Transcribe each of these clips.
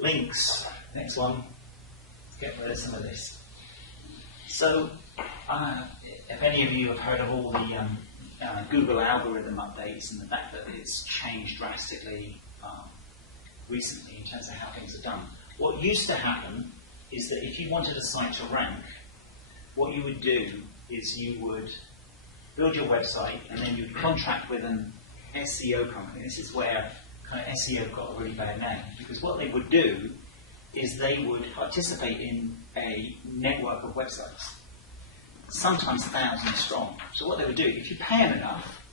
Links. Next one. Let's get rid of some of this. So, if any of you have heard of all the Google algorithm updates and the fact that it's changed drastically recently in terms of how things are done, what used to happen is that if you wanted a site to rank, what you would do is you would build your website and then you'd contract with an SEO company. This is where kind of SEO got a really bad name, because what they would do is they would participate in a network of websites, sometimes thousands strong. So what they would do, if you pay them enough,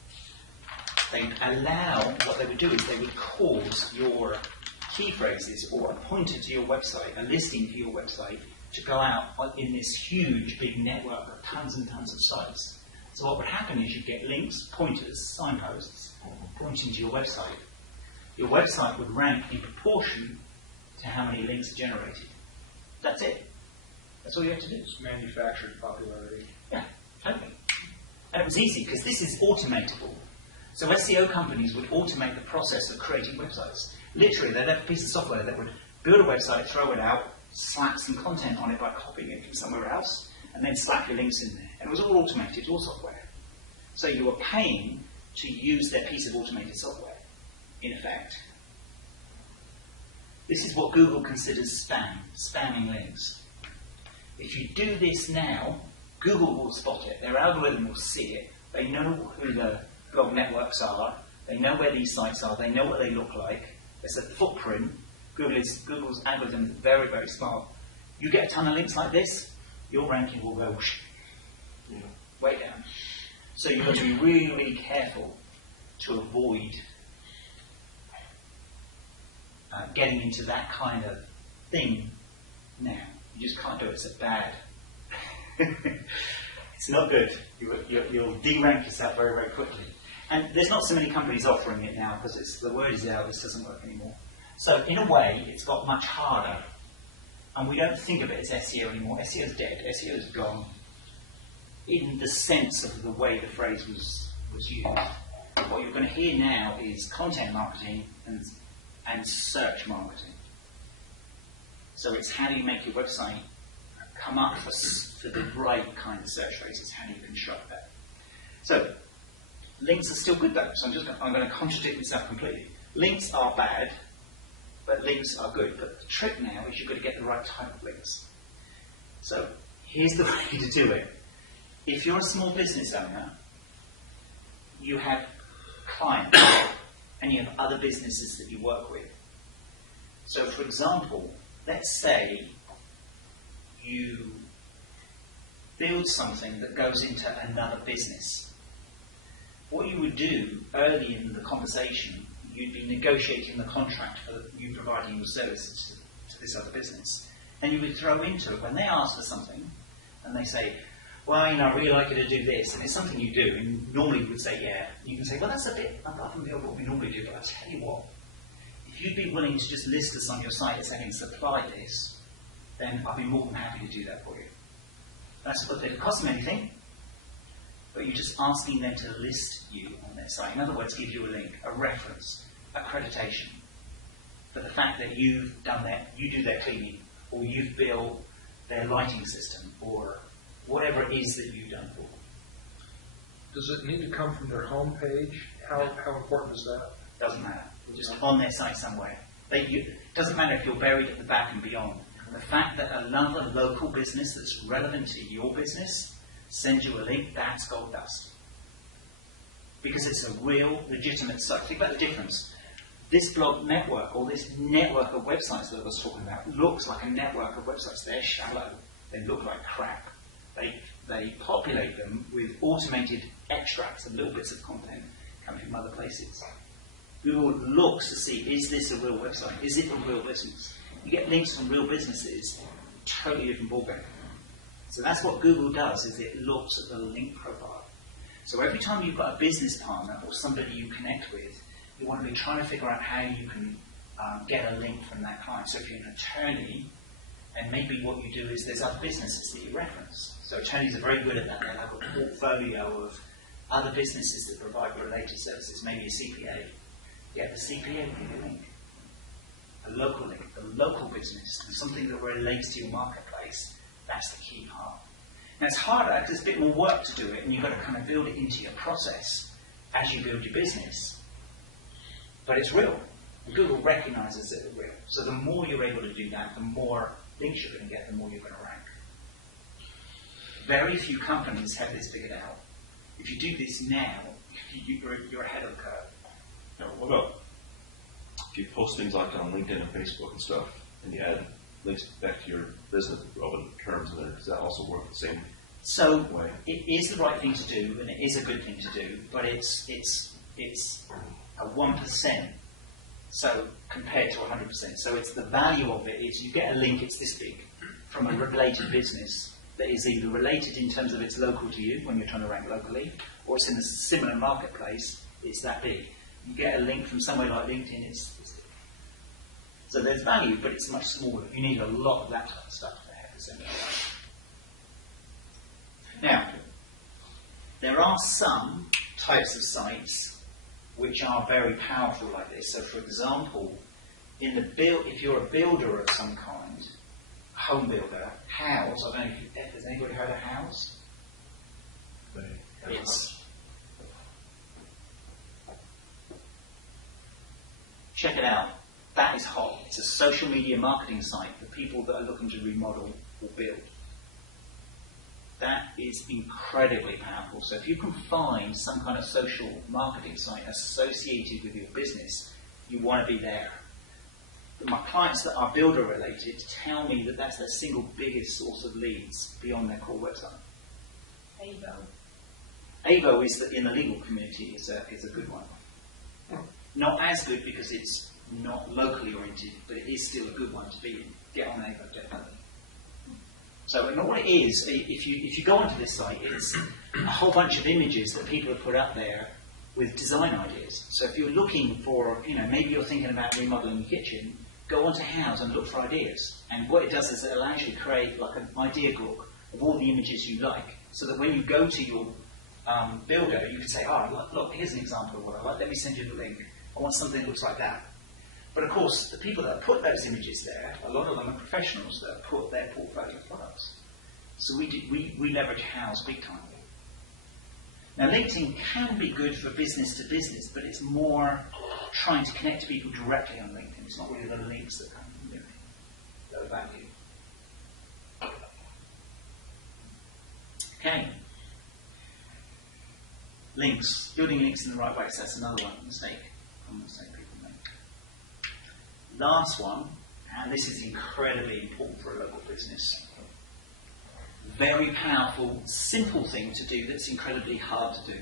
they'd allow, what they would do is they would cause your key phrases or a pointer to your website, a listing for your website, to go out in this huge big network of tons and tons of sites. So what would happen is you'd get links, pointers, signposts pointing to your website. Your website would rank in proportion to how many links are generated. That's it. That's all you have to do. It's manufactured popularity. Yeah, totally. And it was easy because this is automatable. So SEO companies would automate the process of creating websites. Literally, they'd have a piece of software that would build a website, throw it out, slap some content on it by copying it from somewhere else, and then slap your links in there. And it was all automated, all software. So you were paying to use their piece of automated software, in effect. This is what Google considers spam, spamming links. If you do this now, Google will spot it. Their algorithm will see it. They know who the blog networks are. They know where these sites are. They know what they look like. There's a footprint. Google's algorithm is very, very smart. You get a ton of links like this, your ranking will go whoosh, way down. So you've got to be really, really careful to avoid getting into that kind of thing now. You just can't do it. It's a bad. It's not good. You'll de-rank yourself very, very quickly. And there's not so many companies offering it now because the word is out, this doesn't work anymore. So in a way, it's got much harder. And we don't think of it as SEO anymore. SEO is dead. SEO is gone in the sense of the way the phrase was used. What you're going to hear now is content marketing and search marketing. So it's how do you make your website come up for the right kind of search phrases, how you construct that. So links are still good though, so I'm going to contradict myself completely. Links are bad, but links are good. But the trick now is you've got to get the right type of links. So here's the way to do it. If you're a small business owner, you have clients and you have other businesses that you work with. So for example, let's say you build something that goes into another business. What you would do early in the conversation, you'd be negotiating the contract for you providing your services to this other business. And you would throw into it, when they ask for something, and they say, well, I really like you to do this, and it's something you do, and normally you would say, yeah. You can say, well, that's a bit above and beyond what we normally do, but I'll tell you what, if you'd be willing to just list us on your site as having supplied this, then I'd be more than happy to do that for you. That's what it doesn't cost them anything, but you're just asking them to list you on their site. In other words, give you a link, a reference, accreditation for the fact that you've done that, you do their cleaning, or you've built their lighting system, or whatever it is that you've done for them. Does it need to come from their home page? How important is that? Doesn't matter. Just on their site somewhere. It doesn't matter if you're buried at the back and beyond. The fact that another local business that's relevant to your business sends you a link, that's gold dust. Because it's a real, legitimate site. Think about the difference. This blog network, or this network of websites that I was talking about, looks like a network of websites. They're shallow. They look like crap. They populate them with automated extracts of little bits of content coming from other places. Google looks to see, is this a real website? Is it a real business? You get links from real businesses, totally different ballgame. So that's what Google does, is it looks at the link profile. So every time you've got a business partner or somebody you connect with, you want to be trying to figure out how you can get a link from that client. So if you're an attorney, and maybe what you do is there's other businesses that you reference. So attorneys are very good at that. They have a portfolio of other businesses that provide related services, maybe a CPA. Yeah, the CPA will give you a link. a local link, a local business, and something that relates to your marketplace, that's the key part. Now it's harder because there's a bit more work to do it, and you've got to kind of build it into your process as you build your business. But it's real. And Google recognizes that it's real. So the more you're able to do that, the more links you're going to get, the more you're going to rank. Very few companies have this figured out. If you do this now, you're ahead of the curve. Now, what about if you post things like on LinkedIn and Facebook and stuff, and you add links back to your business relevant terms in there, does that also work the same way? It is the right thing to do, and it is a good thing to do, but it's a 1%. So compared to 100%. So it's the value of it is you get a link, it's this big, from a related business that is either related in terms of it's local to you when you're trying to rank locally, or it's in a similar marketplace, it's that big. You get a link from somewhere like LinkedIn, it's big. So there's value, but it's much smaller. You need a lot of that type of stuff to have this. Now, there are some types of sites which are very powerful like this. So for example, if you're a builder of some kind, a home builder, House, I don't know if has anybody heard of House? Check it out. That is hot. It's a social media marketing site for people that are looking to remodel or build. That is incredibly powerful. So if you can find some kind of social marketing site associated with your business, you want to be there. But my clients that are builder related tell me that that's their single biggest source of leads beyond their core website. AVO is in the legal community is a good one. Not as good because it's not locally oriented, but it is still a good one to be in. Get on AVO, definitely. So what it is, if you go onto this site, it's a whole bunch of images that people have put up there with design ideas. So if you're looking for, maybe you're thinking about remodeling your kitchen, go onto House and look for ideas. And what it does is it allows you to create like an idea book of all the images you like, so that when you go to your builder, you can say, look, here's an example of what I like. Let me send you the link. I want something that looks like that. But of course, the people that have put those images there, a lot of them are professionals that have put their portfolio of products. So we leverage House big time. Now, LinkedIn can be good for business to business, but it's more trying to connect to people directly on LinkedIn. It's not really the links that come from LinkedIn that are value. Okay. Links. Building links in the right way. So that's another one mistake. Common mistake people make. Last one, and this is incredibly important for a local business. Very powerful, simple thing to do that's incredibly hard to do.